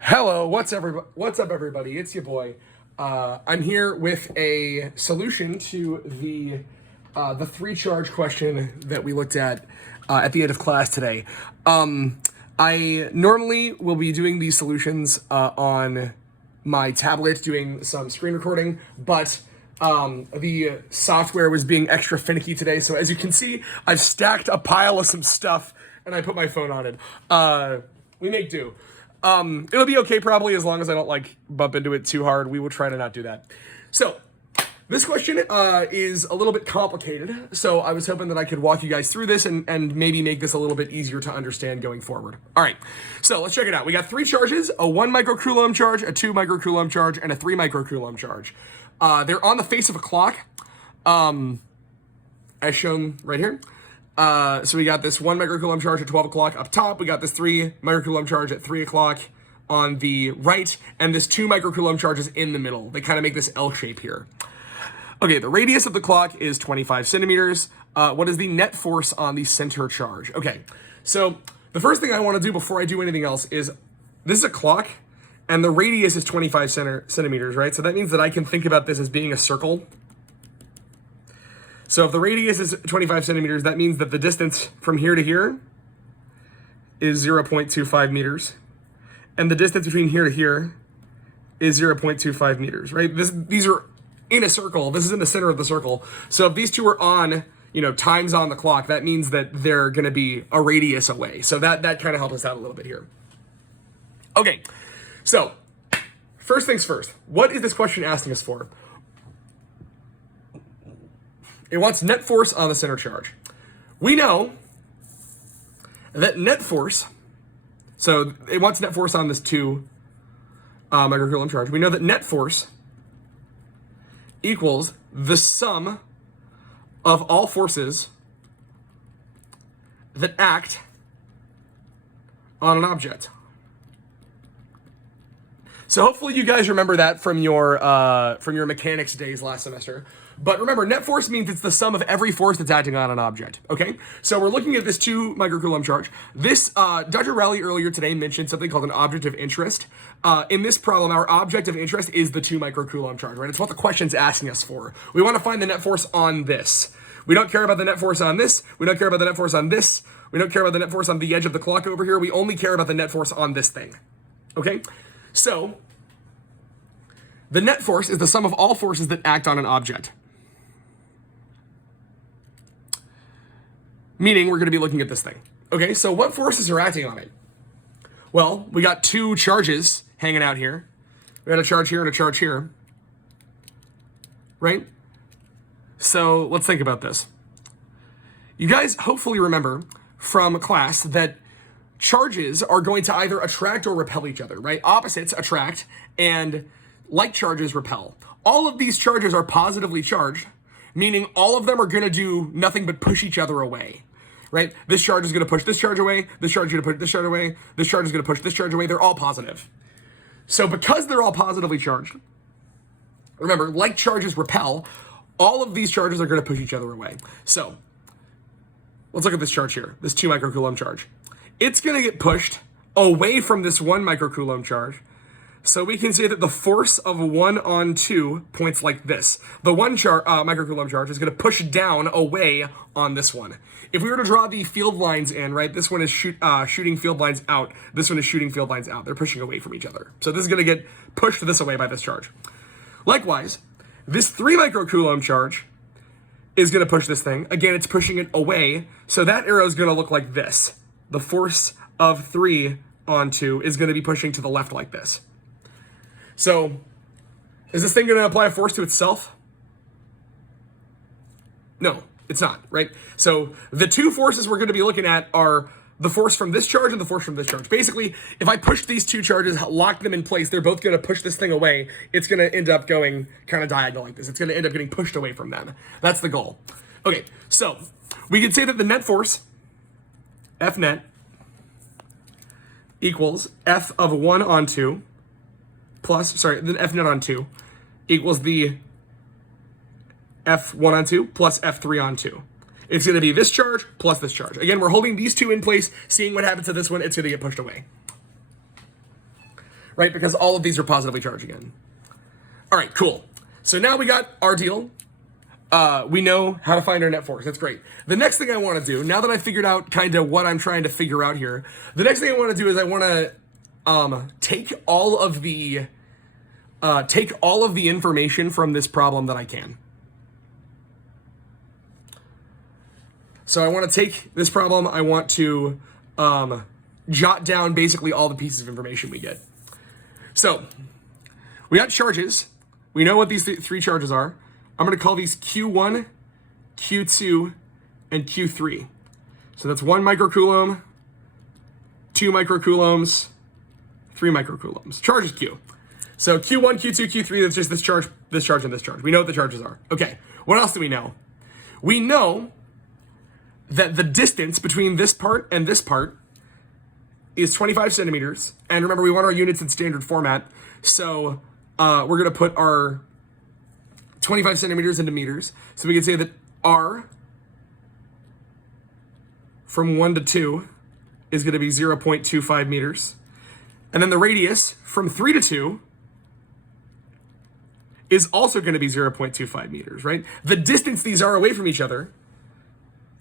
Hello, what's up, everybody? It's your boy. I'm here with a solution to the three charge question that we looked at the end of class today. I normally will be doing these solutions on my tablet, doing some screen recording, but the software was being extra finicky today. So as you can see, I've stacked a pile of some stuff and I put my phone on it. We make do. It'll be okay probably as long as I don't bump into it too hard. We will try to not do that. So this question is a little bit complicated. So I was hoping that I could walk you guys through this and maybe make this a little bit easier to understand going forward. All right, so let's check it out. We got three charges: a 1 microcoulomb charge, a 2 microcoulomb charge, and a 3 microcoulomb charge. They're on the face of a clock, as shown right here. So we got this 1 microcoulomb charge at 12 o'clock up top. We got this 3 microcoulomb charge at 3 o'clock on the right, and this 2 microcoulomb charge is in the middle. They kind of make this L shape here. Okay, the radius of the clock is 25 centimeters. What is the net force on the center charge? Okay, so the first thing I want to do before I do anything else is, this is a clock, and the radius is 25 centimeters, right? So that means that I can think about this as being a circle. So if the radius is 25 centimeters, that means that the distance from here to here is 0.25 meters. And the distance between here to here is 0.25 meters, right? These are in a circle. This is in the center of the circle. So if these two are on, times on the clock, that means that they're going to be a radius away. So that kind of helps us out a little bit here. Okay, so first things first. What is this question asking us for? It wants net force on the center charge. We know that net force, so it wants net force on this 2 microcoulomb charge. We know that net force equals the sum of all forces that act on an object. So hopefully you guys remember that from your mechanics days last semester. But remember, net force means it's the sum of every force that's acting on an object, okay? So we're looking at this 2 microcoulomb charge. This, Dr. Rowley earlier today mentioned something called an object of interest. In this problem, our object of interest is the 2 microcoulomb charge, right? It's what the question's asking us for. We want to find the net force on this. We don't care about the net force on this. We don't care about the net force on this. We don't care about the net force on the edge of the clock over here. We only care about the net force on this thing, okay? So the net force is the sum of all forces that act on an object. Meaning we're going to be looking at this thing. Okay, so what forces are acting on it? Well, we got 2 charges hanging out here. We got a charge here and a charge here. Right? So let's think about this. You guys hopefully remember from class that charges are going to either attract or repel each other, right? Opposites attract and like charges repel. All of these charges are positively charged, meaning all of them are going to do nothing but push each other away, right? This charge is going to push this charge away, this charge is going to push this charge away, this charge is going to push this charge away. They're all positive. So because they're all positively charged, remember, like charges repel, all of these charges are going to push each other away. So let's look at this charge here, this 2 microcoulomb charge. It's going to get pushed away from this 1 microcoulomb charge. So we can say that the force of 1 on 2 points like this. The 1 microcoulomb charge is going to push down away on this one. If we were to draw the field lines in, right, this one is shooting field lines out. This one is shooting field lines out. They're pushing away from each other. So this is going to get pushed this away by this charge. Likewise, this 3 microcoulomb charge is going to push this thing. Again, it's pushing it away. So that arrow is going to look like this. The force of 3 on 2 is going to be pushing to the left like this. So, is this thing going to apply a force to itself? No, it's not, right? So, the 2 forces we're going to be looking at are the force from this charge and the force from this charge. Basically, if I push these 2 charges, lock them in place, they're both going to push this thing away. It's going to end up going kind of diagonal like this. It's going to end up getting pushed away from them. That's the goal. Okay, so we could say that the net force, F net, equals F of 1 on 2, then F net on 2 equals the F1 on 2 plus F3 on 2. It's going to be this charge plus this charge. Again, we're holding these 2 in place, seeing what happens to this one. It's going to get pushed away. right? Because all of these are positively charged again. All right, cool. So now we got our deal. We know how to find our net force. That's great. The next thing I want to do, now that I figured out kind of what I'm trying to figure out here, the next thing I want to do is I want to take all of the information from this problem that I can. So I want to take this problem. I want to jot down basically all the pieces of information we get. So we got charges. We know what these three charges are. I'm going to call these Q1, Q2, and Q3. So that's 1 microcoulomb, 2 microcoulombs, 3 microcoulombs. Charge is Q. So Q1, Q2, Q3, that's just this charge, and this charge. We know what the charges are. Okay, what else do we know? We know that the distance between this part and this part is 25 centimeters. And remember, we want our units in standard format. So we're going to put our 25 centimeters into meters. So we can say that R from 1 to 2 is going to be 0.25 meters. And then the radius from 3 to 2 is also going to be 0.25 meters, right? The distance these are away from each other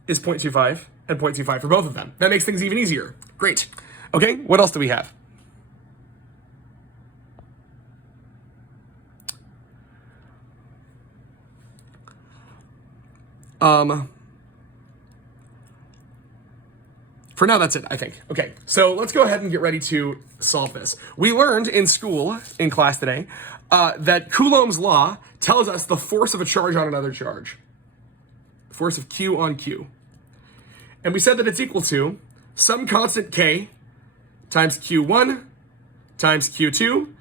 is 0.25 and 0.25 for both of them. That makes things even easier. Great. Okay, what else do we have? For now, that's it, I think. Okay, so let's go ahead and get ready to solve this. We learned in school, in class today, that Coulomb's law tells us the force of a charge on another charge. Force of Q on Q. And we said that it's equal to some constant K times Q1 times Q2.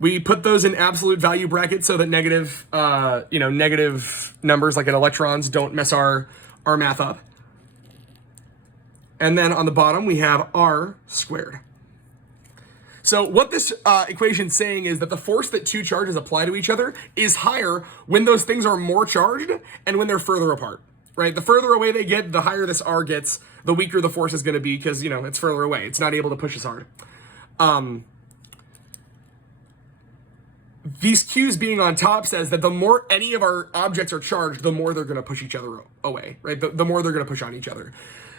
We put those in absolute value brackets so that negative numbers like in electrons don't mess our math up. And then on the bottom, we have R squared. So what this equation's saying is that the force that two charges apply to each other is higher when those things are more charged and when they're further apart, right? The further away they get, the higher this R gets, the weaker the force is going to be because, it's further away. It's not able to push as hard. These Q's being on top says that the more any of our objects are charged, the more they're going to push each other away, right? The more they're going to push on each other.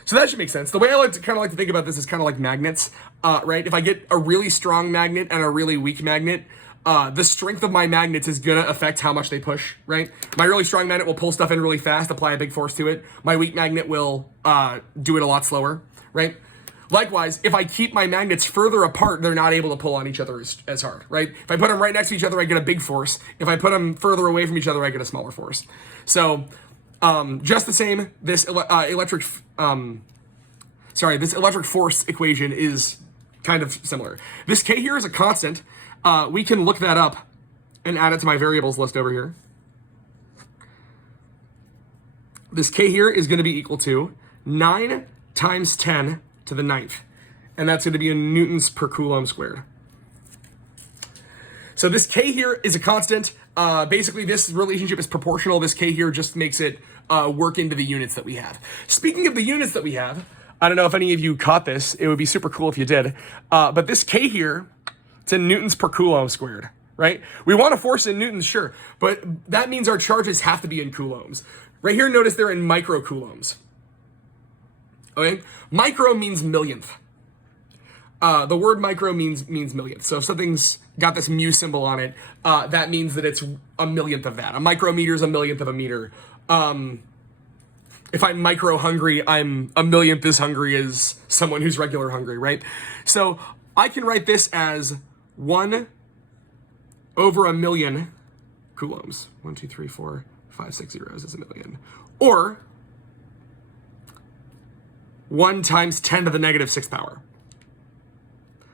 So that should make sense. The way I like to think about this is kind of like magnets, right? If I get a really strong magnet and a really weak magnet, the strength of my magnets is going to affect how much they push, right? My really strong magnet will pull stuff in really fast, apply a big force to it. My weak magnet will do it a lot slower, right? Likewise, if I keep my magnets further apart, they're not able to pull on each other as hard, right? If I put them right next to each other, I get a big force. If I put them further away from each other, I get a smaller force. So just the same, this electric force equation is kind of similar. This K here is a constant. We can look that up and add it to my variables list over here. This K here is going to be equal to 9 times 10 to the 9th. And that's going to be in newtons per coulomb squared. So this K here is a constant. Basically, this relationship is proportional. This K here just makes it work into the units that we have. Speaking of the units that we have, I don't know if any of you caught this. It would be super cool if you did. But this K here, it's in newtons per coulomb squared, right? We want to force in newtons, sure. But that means our charges have to be in coulombs. Right here, notice they're in microcoulombs. Okay? Micro means millionth. The word micro means millionth. So if something's got this mu symbol on it, that means that it's a millionth of that. A micrometer is a millionth of a meter. If I'm micro hungry, I'm a millionth as hungry as someone who's regular hungry, right? So I can write this as 1 over a million coulombs. 1, 2, 3, 4, 5, 6 zeros is a million. Or 1 times 10 to the negative 6th power.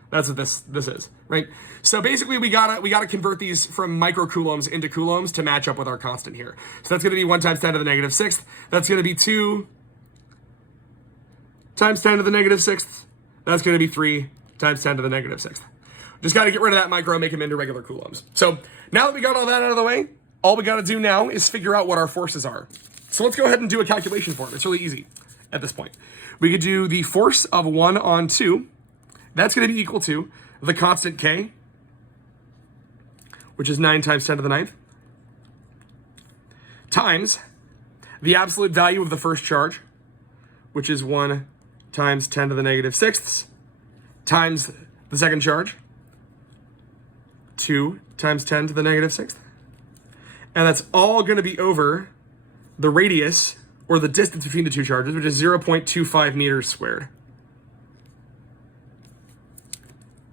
That's what this is, right? So basically we gotta convert these from microcoulombs into coulombs to match up with our constant here. So that's gonna be 1 times 10 to the negative 6th. That's gonna be 2 times 10 to the negative 6th. That's gonna be 3 times 10 to the negative 6th. Just gotta get rid of that micro, make them into regular coulombs. So now that we got all that out of the way, all we gotta do now is figure out what our forces are. So let's go ahead and do a calculation for it. It's really easy at this point. We could do the force of 1 on 2. That's going to be equal to the constant K which is 9 times 10 to the ninth, times the absolute value of the first charge, which is 1 times 10 to the negative sixths, times the second charge, 2 times 10 to the negative sixth. And that's all going to be over the radius, or the distance between the two charges, which is 0.25 meters squared.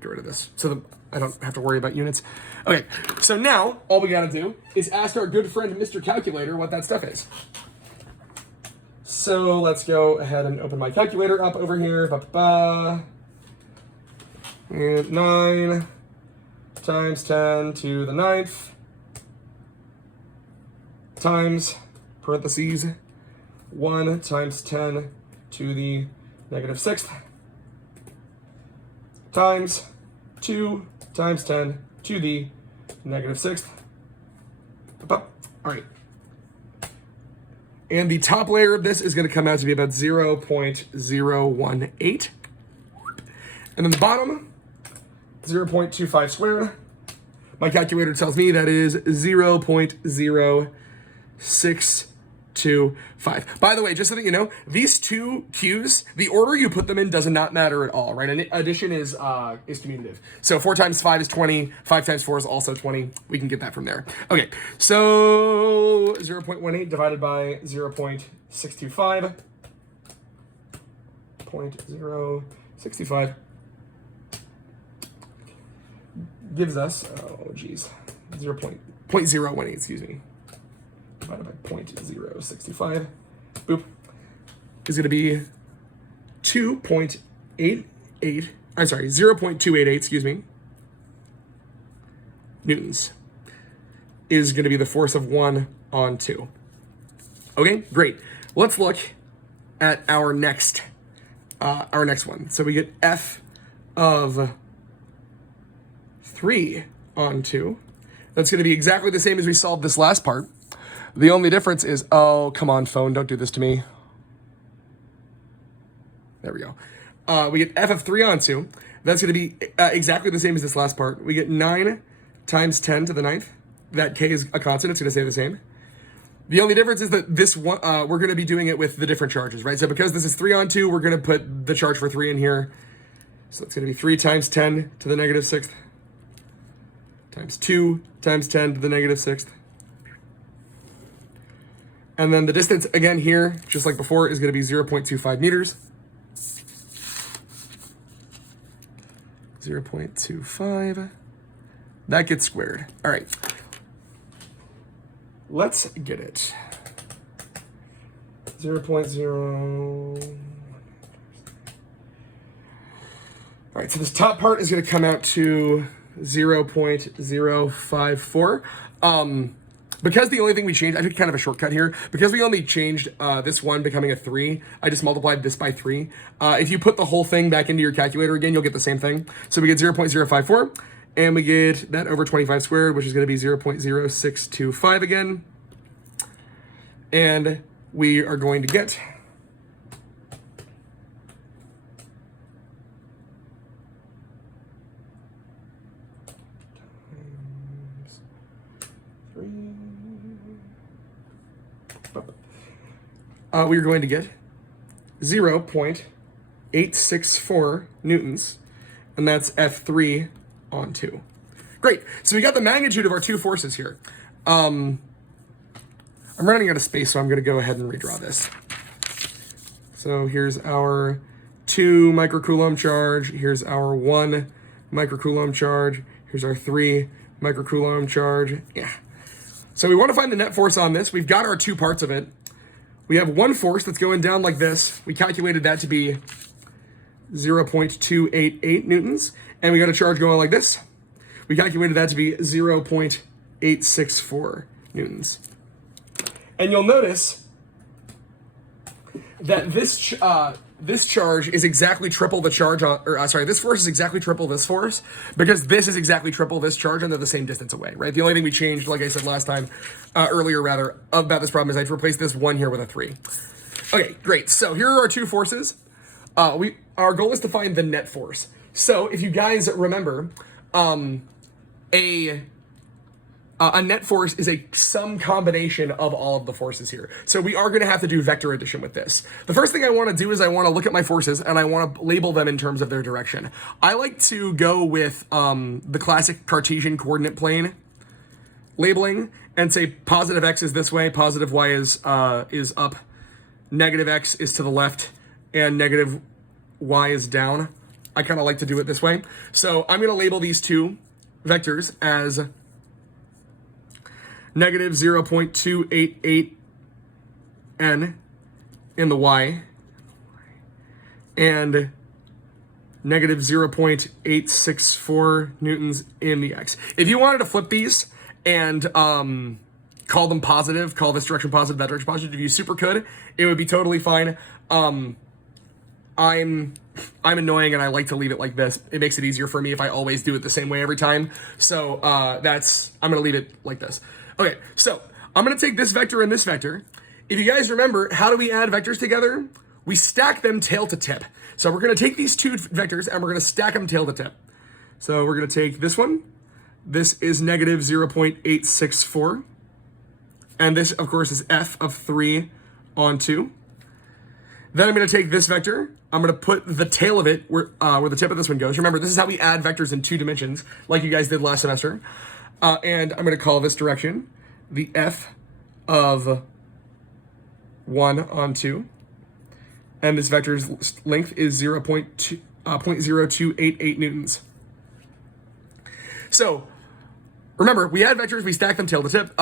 Get rid of this so that I don't have to worry about units. Okay, so now all we gotta do is ask our good friend Mr. Calculator what that stuff is. So let's go ahead and open my calculator up over here. And 9 times 10 to the ninth times, parentheses, 1 times 10 to the negative sixth times 2 times 10 to the negative sixth. All right. And the top layer of this is going to come out to be about 0.018. And then the bottom, 0.25 squared. My calculator tells me that is 0.0625. By the way, just so that you know, these two Q's, the order you put them in does not matter at all, right? And addition is commutative. So 4 times 5 is 20, 5 times 4 is also 20. We can get that from there. Okay, so 0.18 divided by 0.625. 0.065 gives us, oh geez, 0.018, excuse me, divided by 0.065, boop, is going to be 0.288, excuse me, newtons, is going to be the force of 1 on 2. Okay, great. Let's look at our next one. So we get F of 3 on 2. That's going to be exactly the same as we solved this last part. The only difference is, oh, come on, phone, don't do this to me. There we go. We get F of 3 on 2. That's going to be exactly the same as this last part. We get 9 times 10 to the ninth. That K is a constant. It's going to stay the same. The only difference is that this one, we're going to be doing it with the different charges, right? So because this is 3 on 2, we're going to put the charge for 3 in here. So it's going to be 3 times 10 to the negative sixth times 2 times 10 to the negative sixth. And then the distance, again here, just like before, is going to be 0.25 meters. 0.25. That gets squared. All right. Let's get it. 0.0. All right, so this top part is going to come out to 0.054. Because the only thing we changed, I did kind of a shortcut here. Because we only changed this one becoming a 3, I just multiplied this by 3. If you put the whole thing back into your calculator again, you'll get the same thing. So we get 0.054, and we get that over 25 squared, which is going to be 0.0625 again. And we are going to get we are going to get 0.864 newtons, and that's F3 on 2. Great. So we got the magnitude of our two forces here. I'm running out of space, so I'm going to go ahead and redraw this. So here's our 2 microcoulomb charge. Here's our 1 microcoulomb charge. Here's our 3 microcoulomb charge. Yeah. So we want to find the net force on this. We've got our two parts of it. We have one force that's going down like this. We calculated that to be 0.288 newtons. And we got a charge going like this. We calculated that to be 0.864 newtons. And you'll notice that this charge is exactly triple the charge on, this force is exactly triple this force, because this is exactly triple this charge, and they're the same distance away, right? The only thing we changed, like I said last time, earlier rather, about this problem is I've replaced this 1 here with a 3. Okay, great. So here are our two forces. Our goal is to find the net force. So if you guys remember, a a net force is some combination of all of the forces here. So we are going to have to do vector addition with this. The first thing I want to do is I want to look at my forces and I want to label them in terms of their direction. I like to go with the classic Cartesian coordinate plane labeling and say positive x is this way, positive y is up, negative x is to the left, and negative y is down. I kind of like to do it this way. So I'm going to label these two vectors as negative 0.288 n in the y and negative 0.864 newtons in the x. If you wanted to flip these and call them positive, call this direction positive, that direction positive, if you super could, it would be totally fine. I'm annoying and I like to leave it like this. It makes it easier for me if I always do it the same way every time. So I'm gonna leave it like this. Okay, so I'm gonna take this vector and this vector. If you guys remember, how do we add vectors together? We stack them tail to tip. So we're gonna take these two vectors and we're gonna stack them tail to tip. So we're gonna take this one. This is negative 0.864. And this, of course, is f of 3 on 2. Then I'm gonna take this vector. I'm gonna put the tail of it where the tip of this one goes. Remember, this is how we add vectors in 2 dimensions, like you guys did last semester. And I'm going to call this direction the f of 1 on 2. And this vector's length is 0.0288 newtons. So remember, we add vectors, we stack them tail to tip.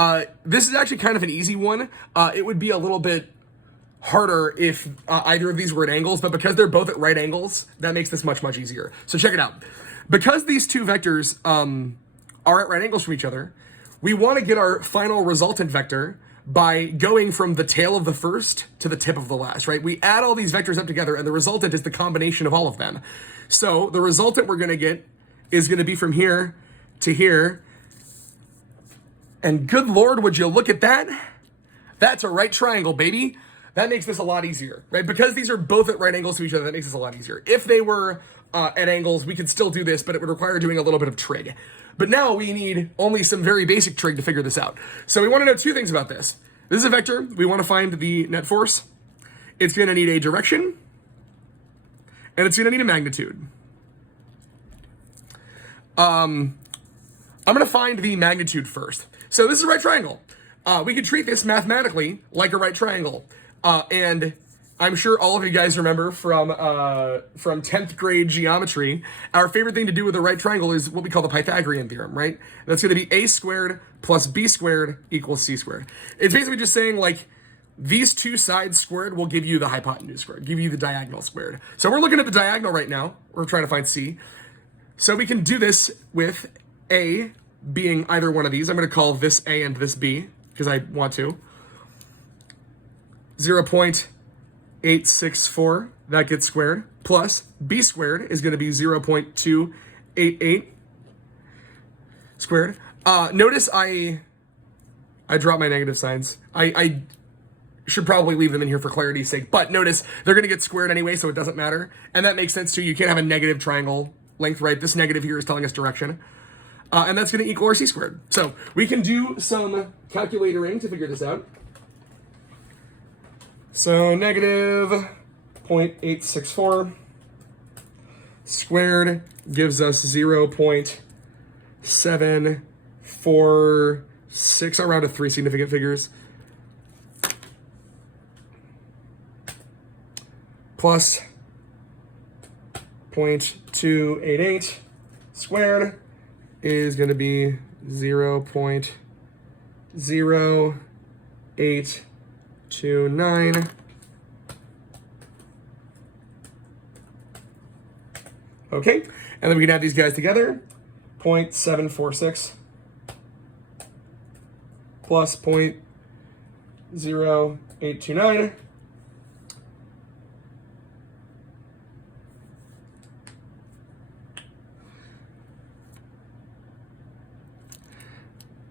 This is actually kind of an easy one. It would be a little bit harder if either of these were at angles, but because they're both at right angles, that makes this much, much easier. So check it out. Because these two vectors are at right angles from each other, we want to get our final resultant vector by going from the tail of the first to the tip of the last, right? We add all these vectors up together and the resultant is the combination of all of them. So the resultant we're going to get is going to be from here to here. And good Lord, would you look at that? That's a right triangle, baby. That makes this a lot easier, right? Because these are both at right angles to each other, that makes this a lot easier. If they were at angles, we could still do this, but it would require doing a little bit of trig. But now we need only some very basic trig to figure this out. So we want to know 2 things about this. This is a vector. We want to find the net force. It's going to need a direction, and it's going to need a magnitude. I'm going to find the magnitude first. So this is a right triangle. We could treat this mathematically like a right triangle. And I'm sure all of you guys remember from 10th grade geometry, our favorite thing to do with a right triangle is what we call the Pythagorean theorem, right? That's going to be a squared plus b squared equals c squared. It's basically just saying, like, these two sides squared will give you the hypotenuse squared, give you the diagonal squared. So we're looking at the diagonal right now. We're trying to find c. So we can do this with a being either one of these. I'm going to call this a and this b because I want to. 0.864, that gets squared, plus b squared is going to be 0.288 squared. Notice I dropped my negative signs. I should probably leave them in here for clarity's sake, but notice they're going to get squared anyway, so it doesn't matter. And that makes sense too. You can't have a negative triangle length, right? This negative here is telling us direction. And that's going to equal our c squared. So we can do some calculatoring to figure this out. So negative 0.864 squared gives us 0.746. I'll round to 3 significant figures. Plus 0.288 squared is going to be 0.0829. Okay, and then we can add these guys together. 0.746 plus 0.0829.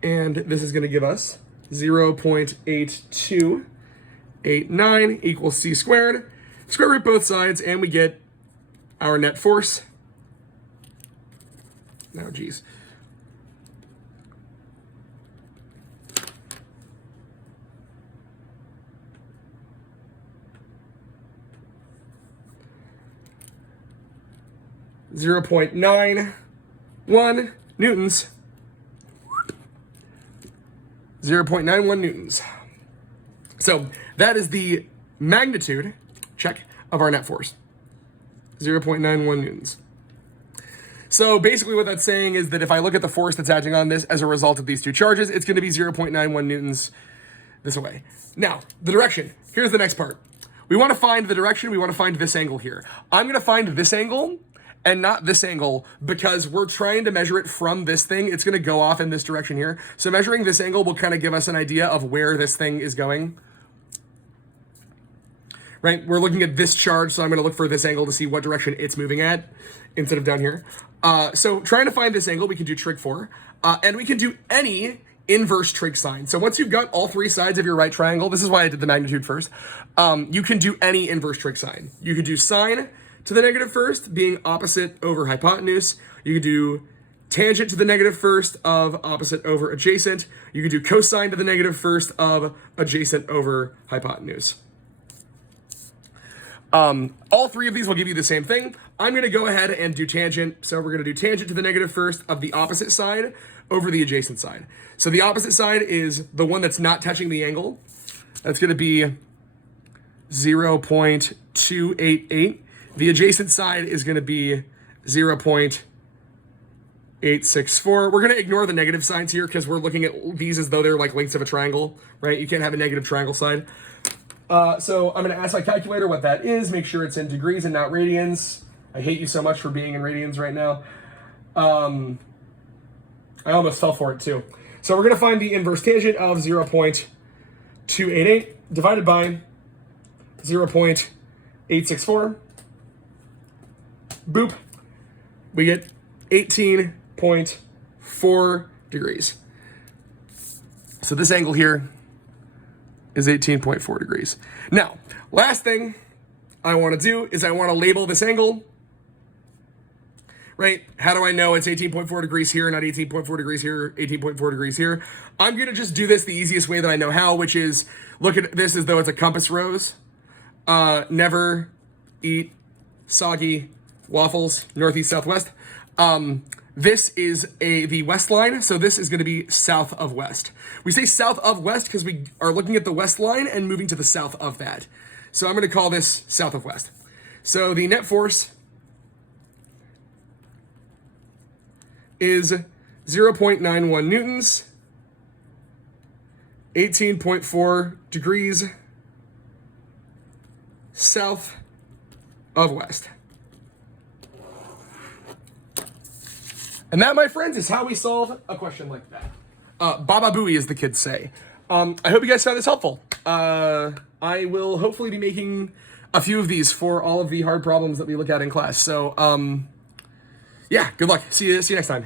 And this is going to give us 0.8289 equals c squared. Square root both sides, and we get our net force. Oh, geez. 0.91 newtons. 0.91 newtons. So that is the magnitude, check, of our net force. 0.91 newtons. So basically what that's saying is that if I look at the force that's acting on this as a result of these two charges, it's going to be 0.91 newtons this way. Now, the direction. Here's the next part. We want to find the direction. We want to find this angle here. I'm going to find this angle and not this angle because we're trying to measure it from this thing. It's going to go off in this direction here. So measuring this angle will kind of give us an idea of where this thing is going. Right? We're looking at this charge, so I'm going to look for this angle to see what direction it's moving at instead of down here. So trying to find this angle, we can do trig 4. And we can do any inverse trig sign. So once you've got all three sides of your right triangle, this is why I did the magnitude first, you can do any inverse trig sign. You could do sine to the negative first, being opposite over hypotenuse. You could do tangent to the negative first of opposite over adjacent. You could do cosine to the negative first of adjacent over hypotenuse. All three of these will give you the same thing. I'm going to go ahead and do tangent. So we're going to do tangent to the negative first of the opposite side over the adjacent side. So the opposite side is the one that's not touching the angle. That's going to be 0.288. The adjacent side is going to be 0.864. We're going to ignore the negative signs here because we're looking at these as though they're like lengths of a triangle, right? You can't have a negative triangle side. So I'm going to ask my calculator what that is. Make sure it's in degrees and not radians. I hate you so much for being in radians right now. I almost fell for it too. So we're going to find the inverse tangent of 0.288 divided by 0.864. Boop. We get 18.4 degrees. So this angle here is 18.4 degrees. Now, last thing I want to do is I want to label this angle, right? How do I know it's 18.4 degrees here, not 18.4 degrees here, 18.4 degrees here? I'm going to just do this the easiest way that I know how, which is look at this as though it's a compass rose. Never eat soggy waffles, northeast, southwest. This is the west line, so this is going to be south of west. We say south of west because we are looking at the west line and moving to the south of that. So I'm going to call this south of west. So the net force is 0.91 newtons, 18.4 degrees south of west. And that, my friends, is how we solve a question like that. Baba Booey, as the kids say. I hope you guys found this helpful. I will hopefully be making a few of these for all of the hard problems that we look at in class. So, yeah, good luck. See you next time.